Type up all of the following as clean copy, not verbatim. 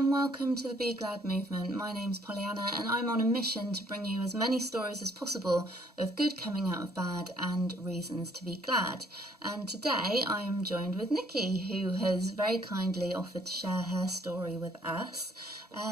and welcome to the BeGlad Movement. My name's Pollyanna and I'm on a mission to bring you as many stories as possible of good coming out of bad and reasons to be glad. And today I am joined with Nikki, who has very kindly offered to share her story with us.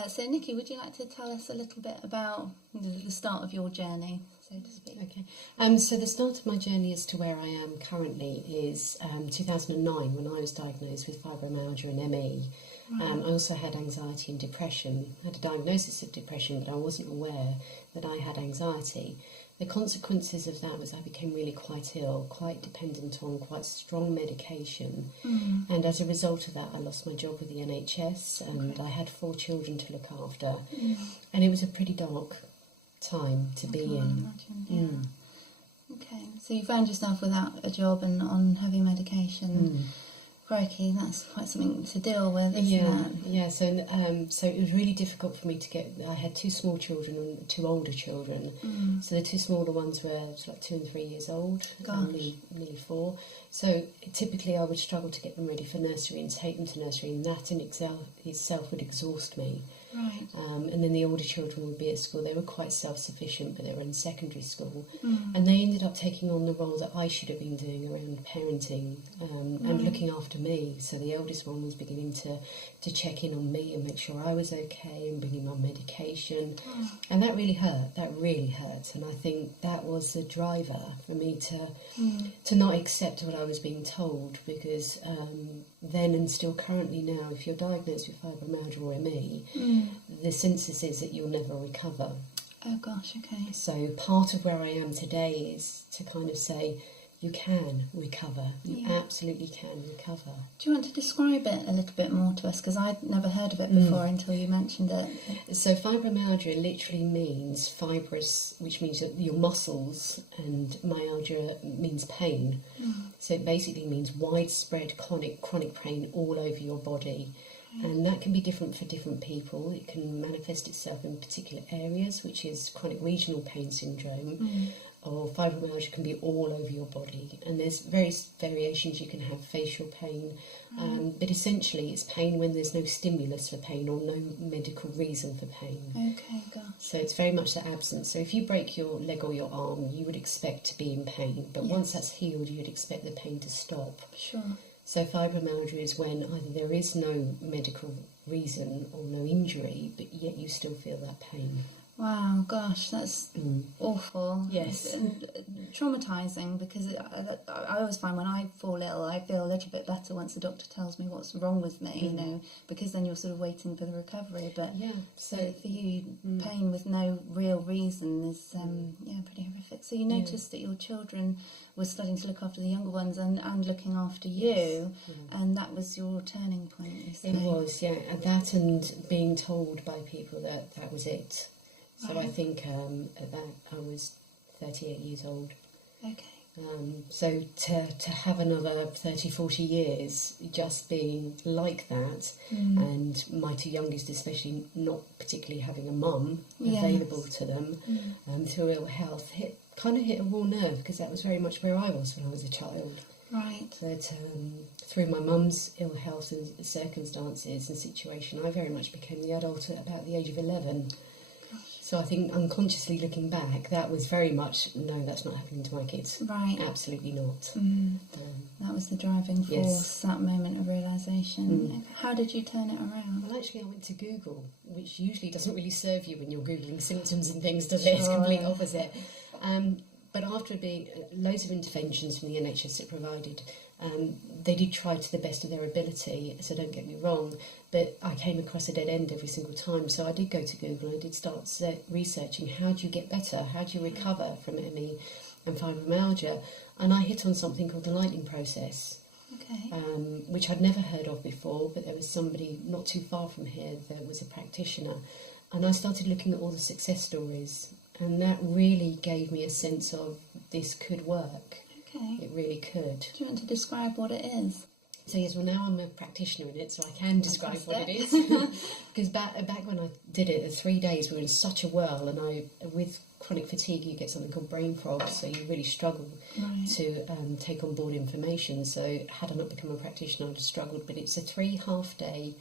So Nikki, would you like to tell us a little bit about the start of your journey, so to speak? Okay. So the start of my journey as to where I am currently is 2009, when I was diagnosed with fibromyalgia and ME. Right. I also had anxiety and depression. I had a diagnosis of depression, but I wasn't aware that I had anxiety. The consequences of that was I became really quite ill, quite dependent on quite strong medication. And as a result of that, I lost my job with the NHS, and I had 4 children to look after. And it was a pretty dark time to be in. Imagine, yeah. Okay, so you found yourself without a job and on heavy medication. Crikey, that's quite something to deal with, isn't it? Yeah. So it was really difficult for me to get. I had 2 small children and 2 older children. So the 2 smaller ones were like 2 and 3 years old, nearly 4. So typically I would struggle to get them ready for nursery and take them to nursery, and that in itself would exhaust me. Right. And then the older children would be at school. They were quite self-sufficient, but they were in secondary school. And they ended up taking on the role that I should have been doing around parenting and looking after me. So the eldest one was beginning to check in on me and make sure I was okay and bringing my medication. And that really hurt. And I think that was the driver for me to not accept what I was being told, because then and still currently now, if you're diagnosed with fibromyalgia or ME, the census is that you'll never recover. Oh gosh, okay. So part of where I am today is to kind of say, you can recover. You absolutely can recover. Do you want to describe it a little bit more to us? Because I'd never heard of it before until you mentioned it. So fibromyalgia literally means fibrous, which means that your muscles, and myalgia means pain. So it basically means widespread chronic pain all over your body. And that can be different for different people. It can manifest itself in particular areas, which is chronic regional pain syndrome, or fibromyalgia can be all over your body. And there's various variations. You can have facial pain, but essentially it's pain when there's no stimulus for pain or no medical reason for pain. Okay, gosh. So it's very much the absence. So if you break your leg or your arm, you would expect to be in pain, but once that's healed, you'd expect the pain to stop. Sure. So fibromyalgia is when either there is no medical reason or no injury, but yet you still feel that pain. Wow, gosh, that's awful. Yes. And traumatising, because I always find when I fall ill, I feel a little bit better once the doctor tells me what's wrong with me, you know, because then you're sort of waiting for the recovery. But so for you, pain with no real reason is, pretty horrific. So you noticed that your children were starting to look after the younger ones and looking after you, and that was your turning point, you say? It was, and that, and being told by people that was it. So I think at that I was 38 years old. Okay. So to have another 30, 40 years just being like that, and my 2 youngest especially not particularly having a mum available to them through ill health, kind of hit a raw nerve, because that was very much where I was when I was a child. Right. That through my mum's ill health and circumstances and situation, I very much became the adult at about the age of 11. So I think unconsciously looking back, that was very much, no, that's not happening to my kids. Right. Absolutely not. That was the driving force, that moment of realisation. How did you turn it around? Well, actually, I went to Google, which usually doesn't really serve you when you're Googling symptoms and things, does it? It's complete opposite. But after being loads of interventions from the NHS that provided, they did try to the best of their ability, so don't get me wrong, but I came across a dead end every single time. So I did go to Google and I did start researching, how do you get better? How do you recover from ME and fibromyalgia? And I hit on something called the lightning process, which I'd never heard of before, but there was somebody not too far from here that was a practitioner. And I started looking at all the success stories, and that really gave me a sense of this could work. Okay. It really could. Do you want to describe what it is? So yes, well now I'm a practitioner in it, so I can describe what it is. Because back when I did it, the 3 days we were in such a whirl, and with chronic fatigue you get something called brain fog, so you really struggle to take on board information. So had I not become a practitioner, I'd have struggled. But it's a 3 half-day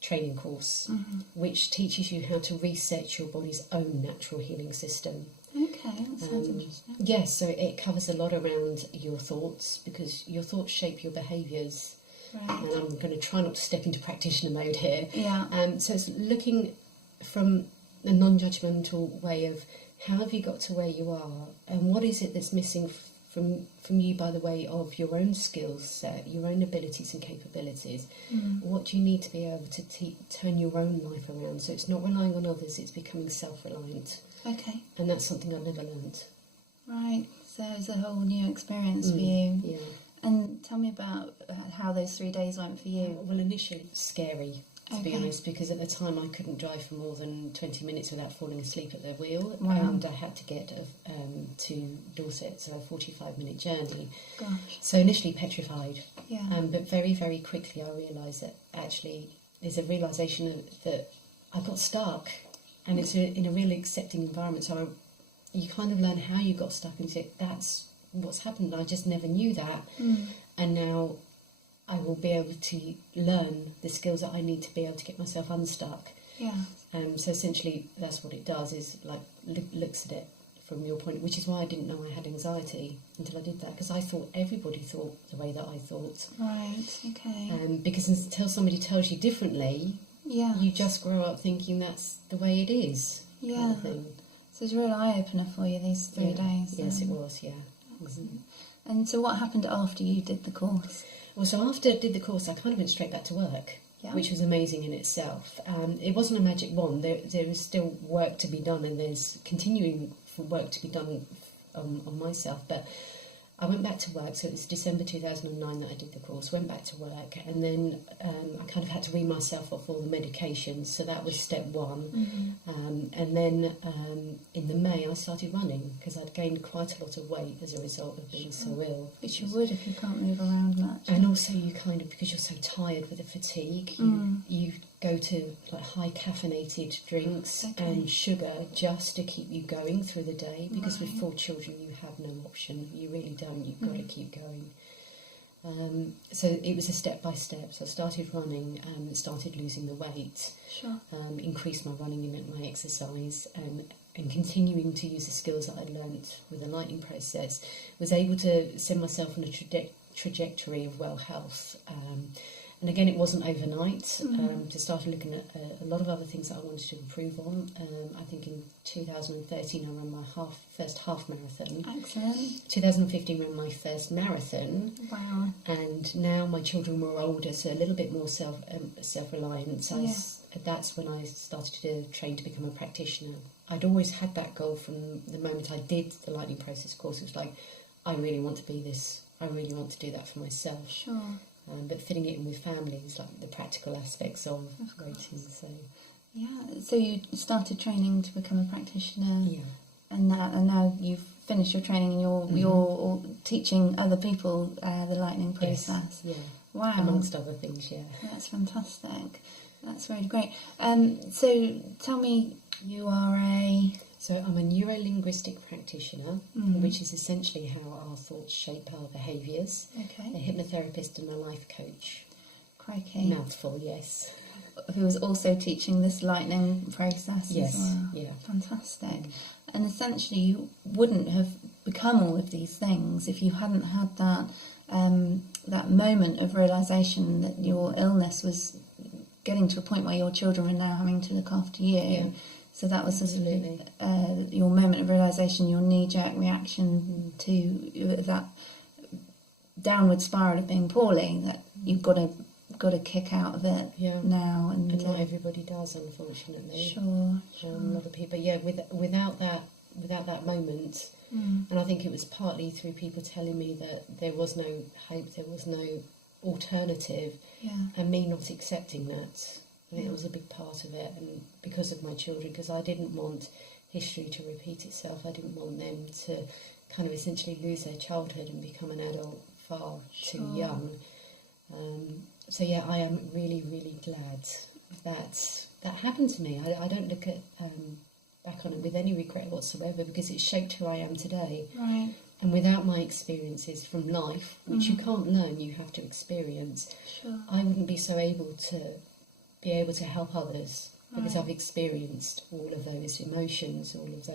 training course, which teaches you how to reset your body's own natural healing system. Okay, that sounds interesting. Yes, so it covers a lot around your thoughts, because your thoughts shape your behaviours. Right. And I'm going to try not to step into practitioner mode here. Yeah. So it's looking from a non-judgmental way of how have you got to where you are, and what is it that's missing from you by the way of your own skill set, your own abilities and capabilities. What do you need to be able to turn your own life around, so it's not relying on others, it's becoming self-reliant. Okay. And that's something I've never learned. Right, so it's a whole new experience for you. Yeah. And tell me about how those 3 days went for you. Well, initially scary, to be honest, because at the time I couldn't drive for more than 20 minutes without falling asleep at the wheel. Wow. And I had to get to Dorset, so a 45-minute journey. Gosh. So initially petrified, Yeah. but very, very quickly I realised that actually there's a realisation that I got stuck, and it's in a really accepting environment. So you kind of learn how you got stuck, and you say, that's what's happened. I just never knew that. And now I will be able to learn the skills that I need to be able to get myself unstuck. Yeah. So essentially that's what it does, is like looks at it from your point, which is why I didn't know I had anxiety until I did that, because I thought everybody thought the way that I thought. Right, okay. Because until somebody tells you differently, Yeah. you just grow up thinking that's the way it is. Yeah. Kind of thing. So it's a real eye-opener for you, these 3 days. Yes, it was, yeah. Excellent. And so what happened after you did the course? Well, so after I did the course, I kind of went straight back to work, which was amazing in itself. It wasn't a magic wand. There was still work to be done, and there's continuing work to be done on myself. But I went back to work, so it was December 2009 that I did the course, went back to work, and then I kind of had to wean myself off all the medications, so that was step one. And then in the May I started running, because I'd gained quite a lot of weight as a result of being so ill. Which you would if you can't move around much. And also you kind of, because you're so tired with the fatigue, you go to like high caffeinated drinks and sugar just to keep you going through the day, because with 4 children you have no option, you really don't, you've got to keep going. So it was a step by step. So I started running and started losing the weight, increased my running and my exercise, and continuing to use the skills that I'd learnt with the lightning process, was able to send myself on a trajectory of well health. And again, it wasn't overnight. To start looking at a lot of other things that I wanted to improve on. I think in 2013 I ran my first half marathon. Excellent. 2015 ran my first marathon. Wow. And now my children were older, so a little bit more self-reliant. So that's when I started to train to become a practitioner. I'd always had that goal from the moment I did the lightning process course. It was like, I really want to be this. I really want to do that for myself. Sure. But fitting it in with families, like the practical aspects of waiting. So so you started training to become a practitioner. Yeah. And now you've finished your training, and you're teaching other people the lightning process. Yes. Yeah. Wow. Amongst other things, yeah. That's fantastic. That's really great. So tell me, you are So I'm a neuro-linguistic practitioner, which is essentially how our thoughts shape our behaviours. Okay. A hypnotherapist and a life coach. Crikey. Mouthful, yes. Who is also teaching this lightning process as well. Yeah. Fantastic. And essentially you wouldn't have become all of these things if you hadn't had that moment of realisation that your illness was getting to a point where your children are now having to look after you. Yeah. So that was your moment of realisation, your knee-jerk reaction to that downward spiral of being poorly, that you've got to kick out of it now. And not everybody does, unfortunately. Sure. A lot of people, without that moment, and I think it was partly through people telling me that there was no hope, there was no alternative, and me not accepting that. It was a big part of it, and because of my children, because I didn't want history to repeat itself. I didn't want them to kind of essentially lose their childhood and become an adult far too young. So I am really, really glad that happened to me. I don't look at back on it with any regret whatsoever, because it shaped who I am today. Right. And without my experiences from life, which you can't learn, you have to experience, I wouldn't be so able to be able to help others, because I've experienced all of those emotions, all of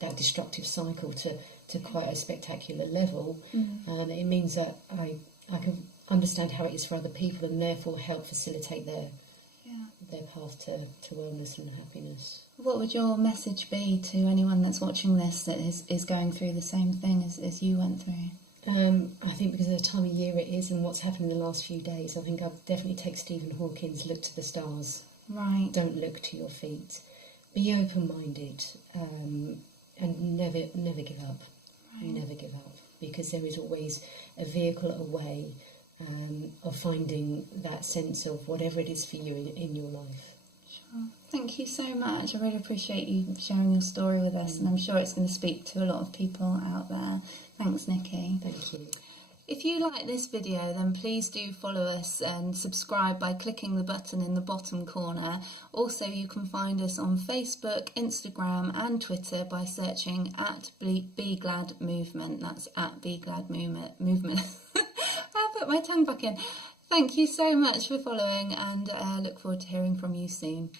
that destructive cycle to quite a spectacular level. And it means that I can understand how it is for other people, and therefore help facilitate their path to wellness and happiness. What would your message be to anyone that's watching this that is going through the same thing as you went through? I think because of the time of year it is and what's happened in the last few days, I think I'd definitely take Stephen Hawking's look to the stars. Right. Don't look to your feet. Be open-minded, and never give up. Right. Never give up, because there is always a vehicle, a way of finding that sense of whatever it is for you in your life. Sure. Thank you so much. I really appreciate you sharing your story with us, and I'm sure it's going to speak to a lot of people out there. Thanks, Nikki. Thank you. If you like this video, then please do follow us and subscribe by clicking the button in the bottom corner. Also, you can find us on Facebook, Instagram and Twitter by searching at BeGlad Movement. That's at BeGlad Movement. I'll put my tongue back in. Thank you so much for following, and I look forward to hearing from you soon.